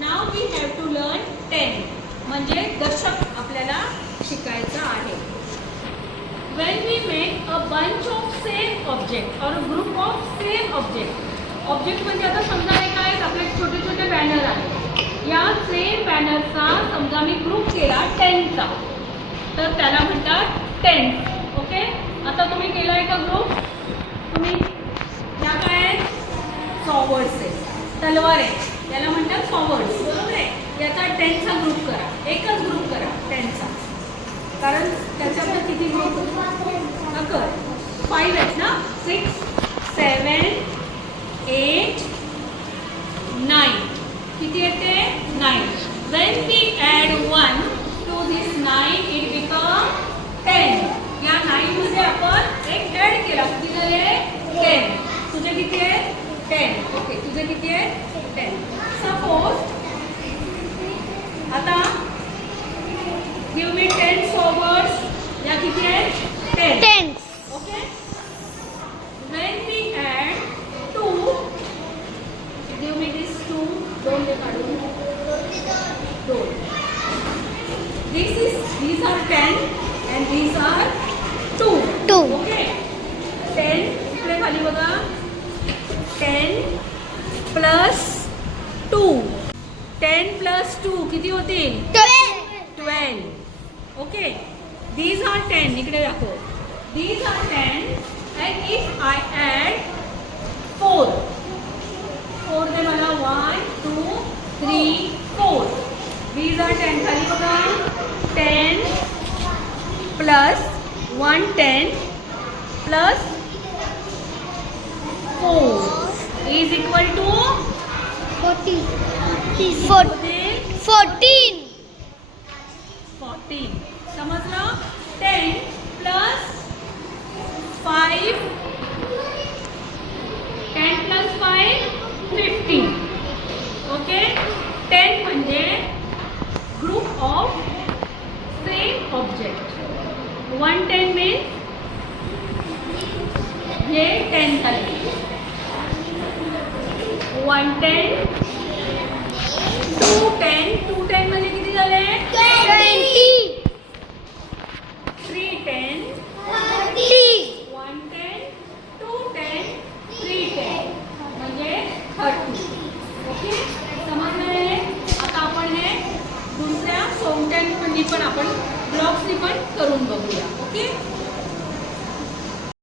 Now we have to learn 10 म्हणजे दशक आपल्याला शिकायचं आहे. When we make a bunch of same object or a group of same object म्हणजे आता समजा हे काय आपले छोटे छोटे बॅनर आहेत. या सेम बॅनरचा समजा मी ग्रुप केला 10चा तर त्याला म्हणतात 10. ओके, आता तुम्ही केला आहे का ग्रुप? तुम्ही या काय आहेत सॉवर्ड्स आहेत, तलवार आहे, याला म्हणतात सॉवर्ड्स, बरोबर आहे. याचा 10चा ग्रुप करा, एकच ग्रुप करा 10चा, कारण त्याच्यामध्ये किती ग्रुप कर 5 आहेत ना, 6 7 8 9 किती येते 9. When we add 1 to this 9 it become 10. या 9 मध्ये आपण एक ऍड केला, किती झाले 10. तुझे किती आहे 10. ओके, तुझे किती आहे 10. सपोज आता गिव मी 10 सॉवर्ड्स. या किती आहेत 10. Okay, when we add 2 give me this 2 दोन दे काढून 2. These are 10 and these are 2. Okay, 10 इकडे खाली बघा 10 प्लस 2. 10 प्लस 2 किती होतील 12. ओके, these are 10 इकडे दाखव. These are 10 and if I add 4 दे मला 1 2 3 4. These are 10 खाली बघा 10 plus 1 10 plus 4 is equal to 14. समजलं? 10 प्लस 5 10 प्लस 5 15. ओके, 10 म्हणजे group of same object. 110 means हे 10 झाले. 110 210 2